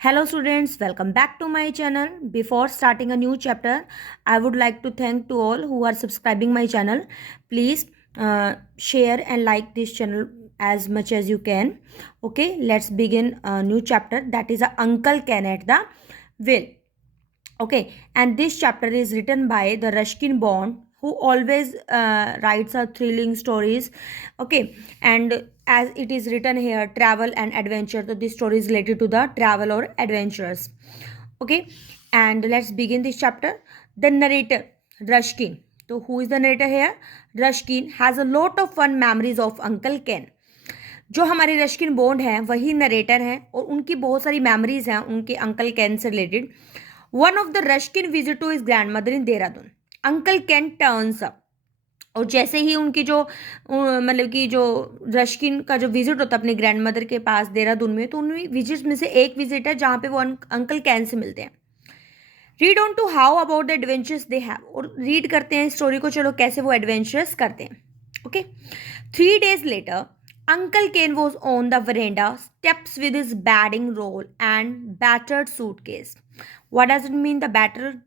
Hello students, welcome back to my channel. Before starting a new chapter, I would like to thank to all who are subscribing my channel. Please share and like this channel as much as you can. Okay, let's begin a new chapter, that is Uncle Ken at the Will. Okay, and this chapter is written by the Ruskin Bond, who always writes a thrilling stories. Okay, and as it is written here, travel and adventure, so this story is related to the travel or adventures. Okay, and let's begin this chapter. The narrator, Ruskin. So who is the narrator here? Ruskin has a lot of fun memories of Uncle Ken. जो हमारे रश्किन bond हैं वही narrator हैं और उनकी बहुत सारी memories हैं उनके अंकल कैन से related. One of the Ruskin visit to his grandmother in Dehradun. Uncle Ken turns up. और जैसे ही उनकी जो मतलब कि जो रश्किन का जो विजिट होता है अपने ग्रैंड मदर के पास देहरादून में, तो उन विजिट्स में से एक विजिट है जहाँ पे वो अंकल कैन से मिलते हैं. Read on to how about the adventures they have. और रीड करते हैं स्टोरी को, चलो कैसे वो एडवेंचर्स करते हैं. Okay. 3 days later, Uncle Ken was on the veranda, steps with his batting roll and battered suitcase. What does it mean, the battered?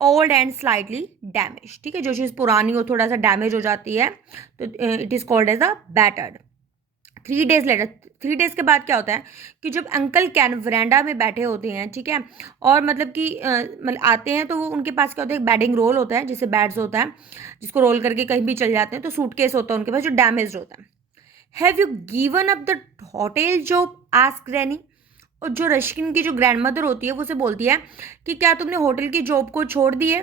Old and slightly damaged. ठीक है, जो चीज़ पुरानी और थोड़ा सा डैमेज हो जाती है तो it is called as a battered. 3 days later, 3 days के बाद क्या होता है कि जब अंकल कैन वरांडा में बैठे होते हैं, ठीक है, और मतलब कि मतलब आते हैं तो वो उनके पास क्या होता है, एक बैटिंग रोल होता है जिससे बैट्स होता है जिसको रोल करके कहीं भी चल जाते हैं. तो सूटकेस होता है उनके पास जो डैमेज होता है. Have you given up the hotel job? Ask granny. और जो रश्किन की जो ग्रैंड मदर होती है वो उसे बोलती है कि क्या तुमने होटल की जॉब को छोड़ दी है?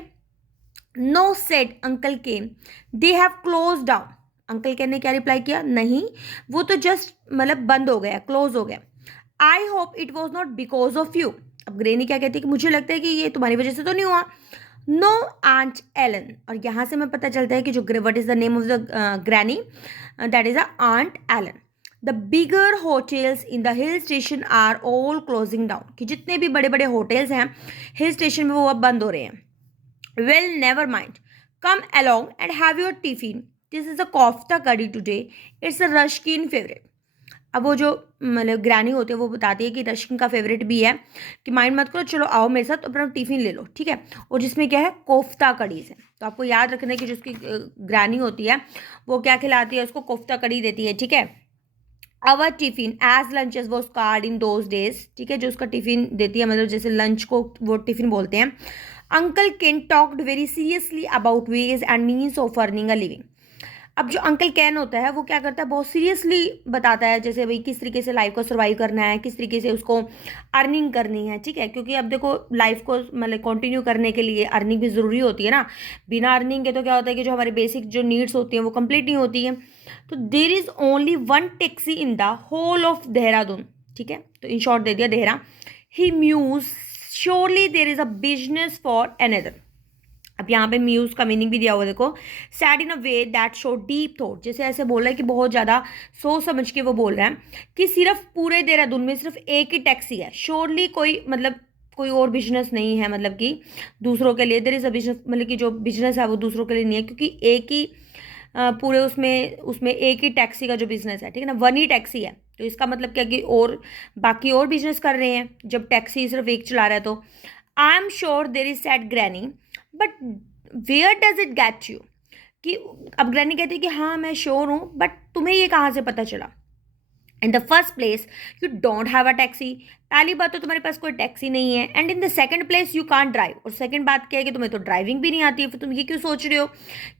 No said Uncle Ken, they have close down. Uncle Ken ने क्या रिप्लाई किया? नहीं, वो तो जस्ट मतलब बंद हो गया, क्लोज हो गया. I hope it was not because of you. अब ग्रैनी क्या कहती है कि मुझे लगता है कि ये तुम्हारी वजह से तो नहीं हुआ. No aunt Ellen. और यहाँ से हमें पता चलता है कि जो what is the name of the granny, that is a aunt Ellen. The bigger hotels in the hill station are all closing down. कि जितने भी बड़े बड़े होटल्स हैं हिल स्टेशन में वो अब बंद हो रहे हैं. Well never mind, come along and have your tiffin. This is a kofta करी टुडे, इट्स अ रश्किन फेवरेट. अब वो जो मतलब ग्रैनी होती है वो बताती है कि रश्किन का फेवरेट भी है, कि माइंड मत करो, चलो आओ मेरे साथ अपना टिफिन ले लो, ठीक है. और जिसमें क्या है, कोफ्ता कड़ीज है. तो आपको याद रखना है कि जो उसकी ग्रैनी होती है वो क्या खिलाती है, उसको कोफ्ता कड़ी देती है, ठीक है. Our tiffin as lunches was called in those days. ठीक है, जो उसका टिफिन देती है मतलब जैसे लंच को वो टिफिन बोलते हैं. Uncle Ken talked very seriously about ways and means of earning a living. अब जो अंकल कैन होता है वो क्या करता है, बहुत सीरियसली बताता है जैसे भाई किस तरीके से लाइफ को सर्वाइव करना है, किस तरीके से उसको अर्निंग करनी है, ठीक है. क्योंकि अब देखो लाइफ को मतलब कंटिन्यू करने के लिए अर्निंग भी ज़रूरी होती है ना. बिना अर्निंग के तो क्या होता है कि जो हमारे बेसिक जो नीड्स होती हैं वो कंप्लीट नहीं होती हैं. तो there is only one taxi in the whole of Dehradun. ठीक है, तो इन शॉर्ट दे दिया Dehra. He muse surely there is a business for another. अब यहाँ पे म्यूज का मीनिंग भी दिया हुआ देखो. Sad in a way that show deep thought. जैसे ऐसे बोल रहा है कि बहुत ज़्यादा सोच समझ के वो बोल रहा है कि सिर्फ पूरे देहरादून में सिर्फ एक ही टैक्सी है. श्योरली कोई मतलब कोई और बिजनेस नहीं है, मतलब कि दूसरों के लिए देर इज़ अ बिजनेस, मतलब कि जो बिजनेस है वो दूसरों के लिए नहीं है, क्योंकि एक ही पूरे उसमें उसमें एक ही टैक्सी का जो बिजनेस है, ठीक है ना, वन ही टैक्सी है. तो इसका मतलब क्या कि और बाकी और बिजनेस कर रहे हैं जब टैक्सी सिर्फ एक चला रहा है. तो I am sure there is said granny, but where does it get you. कि अब ग्रैनी कहती है कि हाँ मैं श्योर हूँ, बट तुम्हें ये कहाँ से पता चला. In the first place you don't have a taxi. पहली बात तो तुम्हारे पास कोई टैक्सी नहीं है. And in the second place you can't drive. और सेकंड बात क्या है कि तुम्हें तो ड्राइविंग भी नहीं आती है. फिर तुम ये क्यों सोच रहे हो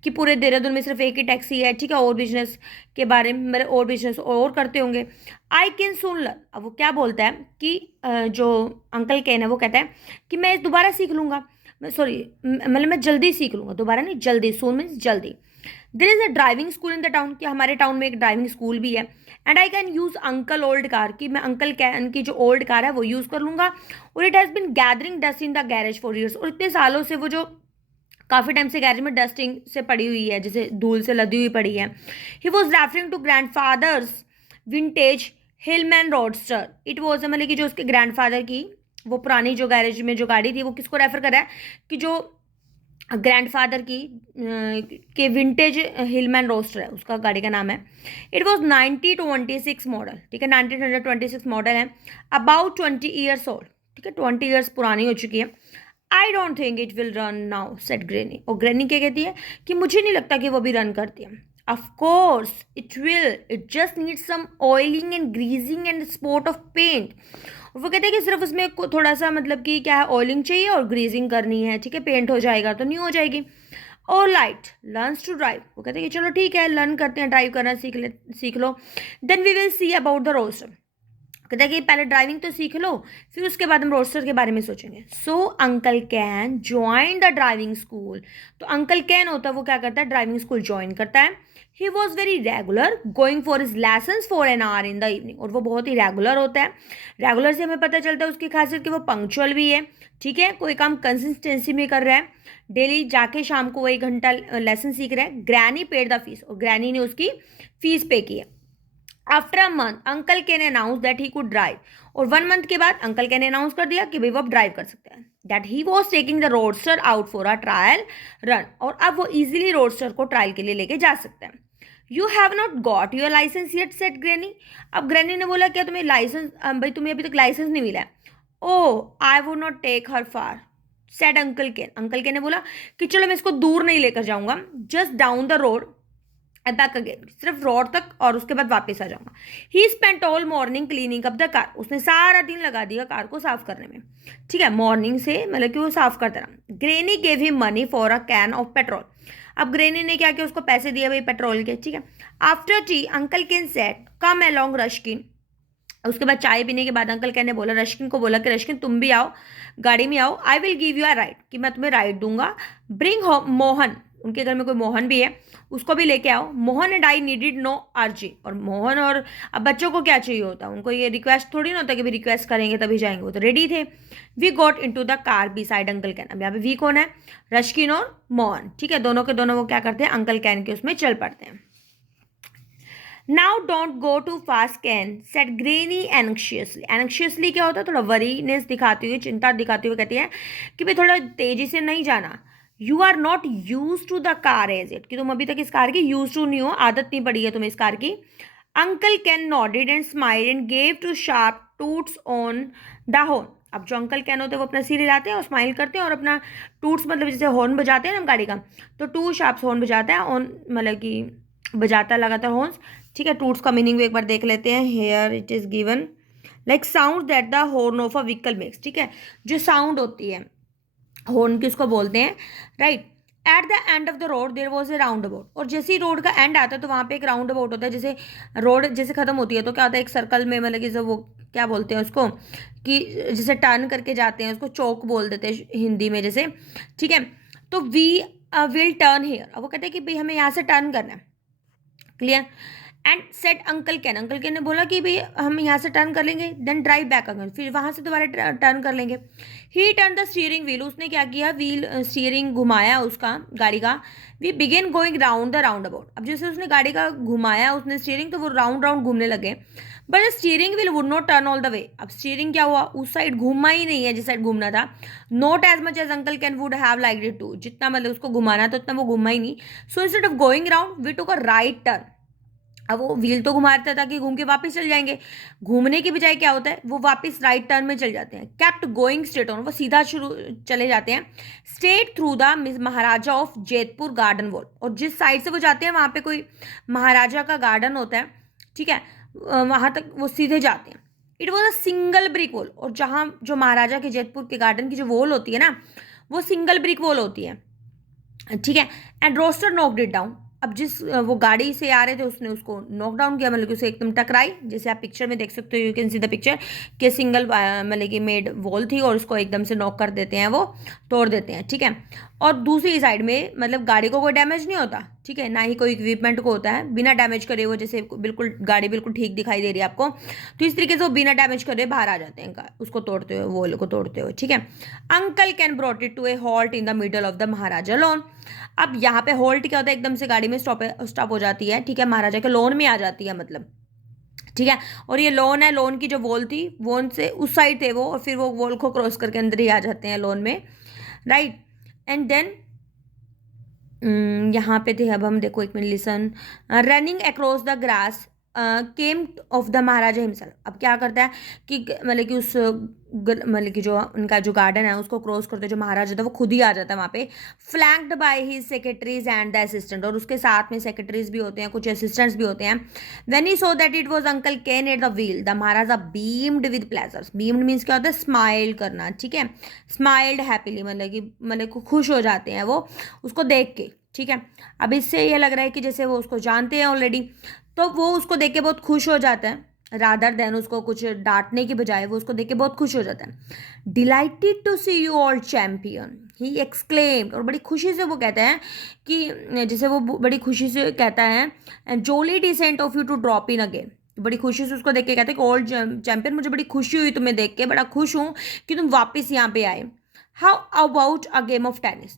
कि पूरे देहरादून में सिर्फ एक ही टैक्सी है, ठीक है. और बिजनेस के बारे में मेरे और बिजनेस और करते होंगे. I can soon learn. अब वो क्या बोलता है कि जो अंकल कैन है वो कहता है कि मैं दोबारा सीख लूँगा, सॉरी मतलब मैं जल्दी सीख लूँगा, दोबारा नहीं जल्दी. सून मीन्स जल्दी. देर is a driving school in the town. कि हमारे टाउन में एक ड्राइविंग स्कूल भी है. And I can use uncle old car. कि मैं अंकल कैन की जो ओल्ड कार है वो यूज़ कर लूँगा. और it has been gathering dust in the garage for years. और इतने सालों से वो जो काफ़ी टाइम से गैरेज में डस्टिंग से पड़ी हुई है, जैसे धूल से लदी हुई पड़ी है. He was referring to grandfather's vintage Hillman roadster. It was मतलब कि जो उसके ग्रैंड फादर की वो पुरानी जो गैरेज में जो गाड़ी थी वो किसको रेफर कर रहा है कि जो ग्रैंडफादर की के विंटेज हिलमैन रोस्टर है, उसका गाड़ी का नाम है. It was 1926 model. ठीक है, 1926 मॉडल है. About 20 years old. ठीक है, 20 ईयर्स पुरानी हो चुकी है। I don't think it will run now set granny. और ग्रैनी क्या कहती है कि मुझे नहीं लगता कि वो भी रन करती है। Of course it will, it just needs some oiling and greasing and spot of paint. और वो कहते हैं कि सिर्फ उसमें थोड़ा सा मतलब कि क्या है, ऑयलिंग चाहिए और ग्रीजिंग करनी है, ठीक है, पेंट हो जाएगा तो न्यू हो जाएगी। और लाइट लर्न्स टू ड्राइव, वो कहते हैं कि चलो ठीक है लर्न करते हैं, ड्राइव करना सीख लो। Then we will see about the roster, कहता है कि पहले ड्राइविंग तो सीख लो, फिर उसके बाद हम रोस्टर के बारे में सोचेंगे। So Uncle Ken join the driving school. तो अंकल कैन होता है वो क्या करता है, ड्राइविंग स्कूल ज्वाइन करता है। He was very regular going for his lessons for an hour in the evening. और वो बहुत ही रेगुलर होता है। रेगुलर से हमें पता चलता है उसकी खासियत कि वो पंक्चुअल भी है, ठीक है, कोई काम कंसिस्टेंसी में कर रहा है, डेली जाके शाम को वो 1 घंटा लेसन सीख रहा है। ग्रैनी पेड द फीस, और ग्रैनी ने उसकी फीस पे की है। After a month uncle can announce that he could drive. और 1 मंथ के बाद अंकल कैन अनाउंस कर दिया कि भाई वो अब ड्राइव कर सकते हैं। That he was taking the roadster out for a trial run. और अब वो इजीली रोडस्टर को ट्रायल के लिए लेके जा सकते हैं। You have not got your licence yet said granny. अब ग्रैनी ने बोला क्या तुम्हें लाइसेंस, भाई तुम्हें अभी तक लाइसेंस नहीं मिला है। Oh I would not take her far said Uncle Ken. Uncle Ken ने बोला कि चलो मैं इसको दूर नहीं लेकर जाऊंगा, just down the road back again, सिर्फ रोड तक और उसके बाद वापस आ जाऊंगा। ही spent all morning cleaning up the car. उसने सारा दिन लगा दिया कार को साफ करने में, ठीक है, मॉर्निंग से मतलब कि वो साफ करता रहा। Granny gave him money for a can of petrol. अब ग्रेनी ने क्या किया, उसको पैसे दिए भाई पेट्रोल के, ठीक है। After tea Uncle Ken said come along Ruskin. उसके बाद चाय पीने के बाद अंकल कैन ने बोला, रश्किन को बोला कि रश्किन तुम भी आओ, गाड़ी में आओ, I will give you a ride, कि मैं तुम्हें राइड दूंगा। ब्रिंग मोहन, उनके घर में कोई मोहन भी है, उसको भी लेके आओ। Mohan and I needed no urging. और मोहन और अब बच्चों को क्या चाहिए होता है, उनको ये रिक्वेस्ट थोड़ी ना होता कि भी रिक्वेस्ट करेंगे तभी जाएंगे, वो तो रेडी थे। We got in to the car beside uncle Ken. अब यहाँ पे वी कौन है, रश्किन और मोहन, ठीक है, दोनों के दोनों वो क्या करते हैं, अंकल कैन के उसमें चल पड़ते हैं। Now don't go too fast Ken said granny anxiously. Anxiously क्या होता है, थोड़ा वरीनेस दिखाती हुई, चिंता दिखाती हुई कहती है कि भाई थोड़ा तेजी से नहीं जाना। You are not used to the car as it, कि तुम अभी तक इस कार की यूज टू नहीं हो, आदत नहीं पड़ी है तुम्हें इस कार की। Uncle Ken nodded and smile and gave two sharp toots on the horn. अब जो अंकल कैन होते हैं वो अपना सिर हिलाते हैं और स्माइल करते हैं और अपना टूट्स मतलब जैसे हॉर्न बजाते हैं ना गाड़ी का, तो टू शार्प्स हॉर्न बजाता है, ऑन मतलब कि बजाता है लगातार हॉर्न्स, ठीक है। टूट्स का मीनिंग भी एक बार देख लेते हैं। Here it is given like sound that the horn of a vehicle makes, ठीक है, जो साउंड होती है हॉर्न की उसको बोलते हैं, right. At the end of the road there was a roundabout. और जैसे ही रोड का एंड आता है तो वहाँ पे एक राउंड अबाउट होता है। जैसे रोड जैसे खत्म होती है तो क्या होता है, एक सर्कल में मतलब कि जो वो क्या बोलते हैं उसको, कि जैसे टर्न करके जाते हैं उसको चौक बोल देते हैं हिंदी में जैसे, ठीक है। तो वी विल टर्न हेयर। अब वो कहते हैं कि भाई हमें यहाँ से टर्न करना है, clear. And set uncle Ken, Uncle Ken ने बोला कि भाई हम यहाँ से टर्न कर लेंगे, देन ड्राइव बैक अगेन, फिर वहाँ से दोबारा टर्न कर लेंगे। He turn the steering wheel, उसने क्या किया, व्हील स्टीयरिंग घुमाया उसका गाड़ी का। We began going round the roundabout. अब जैसे उसने गाड़ी का घुमाया उसने स्टीयरिंग, तो वो राउंड राउंड घूमने लगे, but steering wheel would not turn all the way. अब स्टीयरिंग क्या हुआ, उस साइड घूमा ही नहीं है जिस साइड घूमना था। Not as much as uncle Ken would have like it to, जितना मतलब उसको घुमाना था उतना वो घुमा ही नहीं। So instead of going round we took a right turn. अब वो व्हील तो घुमाता था कि घूम के वापस चल जाएंगे, घूमने की बजाय क्या होता है वो वापस राइट टर्न में चल जाते हैं। कैप्ट गोइंग स्ट्रेट ऑन, वो सीधा शुरू चले जाते हैं straight through the Maharaja of Jaitpur garden wall. और जिस साइड से वो जाते हैं वहाँ पे कोई महाराजा का गार्डन होता है, ठीक है, वहाँ तक वो सीधे जाते हैं। It was a single brick wall. और जहाँ जो महाराजा के जैतपुर के गार्डन की जो वॉल होती है ना, वो सिंगल ब्रिक वॉल होती है, ठीक है। And roadster knocked it down. अब जिस वो गाड़ी से आ रहे थे उसने उसको नॉक डाउन किया, मतलब कि उसे एकदम टकराई, जैसे आप पिक्चर में देख सकते हो, you can see the picture, कि सिंगल मतलब कि मेड वॉल थी और उसको एकदम से नॉक कर देते हैं, वो तोड़ देते हैं, ठीक है। और दूसरी साइड में मतलब गाड़ी को कोई डैमेज नहीं होता, ठीक है, ना ही कोई इक्विपमेंट को होता है, बिना डैमेज करे वो जैसे बिल्कुल गाड़ी बिल्कुल ठीक दिखाई दे रही है आपको, तो इस तरीके से वो बिना डैमेज करे बाहर आ जाते हैं उसको तोड़ते हुए, वॉल को तोड़ते हुए, ठीक है। Uncle Ken brought it to a halt in the middle of the Maharaja lawn. अब यहाँ पे हॉल्ट क्या होता है, एकदम से गाड़ी में स्टॉप हो जाती है, ठीक है, महाराजा के लॉन में आ जाती है मतलब, ठीक है। और ये लॉन है, लॉन की जो वॉल थी वॉल से उस साइड थे वो, और फिर वो वॉल को क्रॉस करके अंदर ही आ जाते हैं लॉन में, राइट। एंड देन यहाँ पे थे, अब हम देखो एक minute, listen. Running across the grass came of the Maharaja himself. अब क्या करता है कि मतलब कि उस मतलब कि जो उनका जो गार्डन है उसको क्रॉस करते जो महाराज होता है वो खुद ही आ जाता है वहाँ पे, flanked by his secretaries and the assistant, और उसके साथ में सेक्रेटरीज भी होते हैं, कुछ असिस्टेंट्स भी होते हैं। When he saw that it was Uncle Ken at the wheel, the maharaja beamed with pleasure. Beamed means क्या होता है? स्माइल करना, ठीक है, स्माइल्ड हैप्पीली, मतलब खुश हो जाते हैं वो उसको देख के, ठीक है। अब इससे ये लग रहा है कि जैसे वो उसको जानते हैं ऑलरेडी, तो वो उसको देख के बहुत खुश हो जाता है, रादर देन उसको कुछ डांटने की बजाय वो उसको देख के बहुत खुश हो जाता है। Delighted to see you all champion he exclaimed, और बड़ी खुशी से वो कहता है कि जैसे वो बड़ी खुशी से कहता है jolly decent of you to drop in again, बड़ी खुशी से उसको देख के कहते हैं कि ओल्ड चैंपियन, मुझे बड़ी खुशी हुई तुम्हें देख के, बड़ा खुश हूँ कि तुम वापस यहाँ पे आए। How about a game of tennis,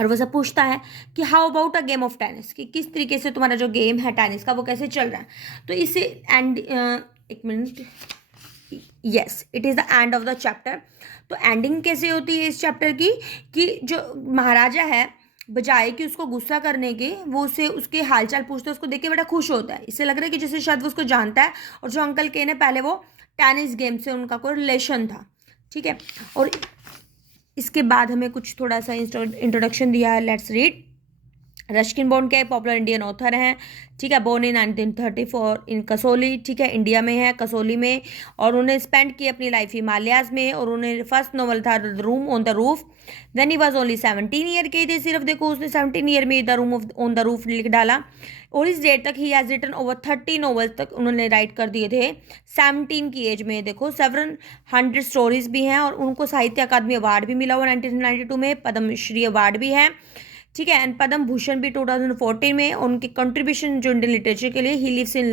और वो सब पूछता है कि how about a game of tennis, कि किस तरीके से तुम्हारा जो गेम है टेनिस का वो कैसे चल रहा है। तो इसे एंड एक minute, yes it is the end of the chapter. तो एंडिंग कैसे होती है इस चैप्टर की, कि जो महाराजा है बजाय कि उसको गुस्सा करने के वो उसे उसके हालचाल पूछते हैं, उसको देख के बड़ा खुश होता है। इससे लग रहा है कि जैसे शायद वो उसको जानता है, और जो अंकल के ने पहले वो टेनिस गेम से उनका कोई रिलेशन था, ठीक है। और इसके बाद हमें कुछ थोड़ा सा इंट्रोडक्शन दिया है, लेट्स रीड। रस्किन बॉन्ड क्या है? पॉपुलर इंडियन ऑथर हैं, ठीक है, बोर्न इन 1934 इन कसोली, ठीक है, इंडिया में है, कसोली में, और उन्हें स्पेंड की अपनी लाइफ हिमालयाज में, और उन्हें फर्स्ट नॉवल था the room on the roof when he was only 17 year के थे, सिर्फ देखो उसने 17 ईयर में the room on the roof लिख डाला, और इस डेट तक he has written over 30 novels तक उन्होंने राइट कर दिए थे 17 की एज में। देखो 700 स्टोरीज भी हैं, और उनको साहित्य अकादमी अवार्ड भी मिला हुआ 1992 में, पद्मश्री अवार्ड भी है, ठीक है, एंड पद्म भूषण भी 2014 में। उनकी कंट्रीब्यूशन जो इंडियन लिटरेचर के लिए, he lives in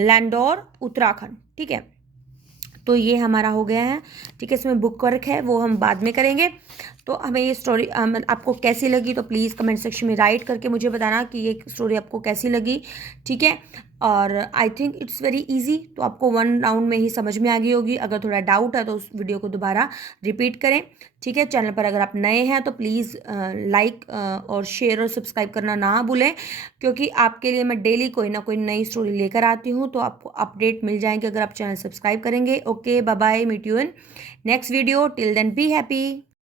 Landour Uttarakhand, ठीक है। तो ये हमारा हो गया है, ठीक है। इसमें बुक वर्क है वो हम बाद में करेंगे। तो हमें ये स्टोरी आपको कैसी लगी तो प्लीज़ कमेंट सेक्शन में राइट करके मुझे बताना कि ये स्टोरी आपको कैसी लगी, ठीक है। और I think it's very easy, तो आपको 1 राउंड में ही समझ में आ गई होगी। अगर थोड़ा डाउट है तो उस वीडियो को दोबारा रिपीट करें, ठीक है। चैनल पर अगर आप नए हैं तो प्लीज़ लाइक और शेयर और सब्सक्राइब करना ना भूलें, क्योंकि आपके लिए मैं डेली कोई ना कोई नई स्टोरी लेकर आती हूँ, तो आपको अपडेट मिल जाएंगे अगर आप चैनल सब्सक्राइब करेंगे। Okay, bye bye, meet you in next video, till then be happy.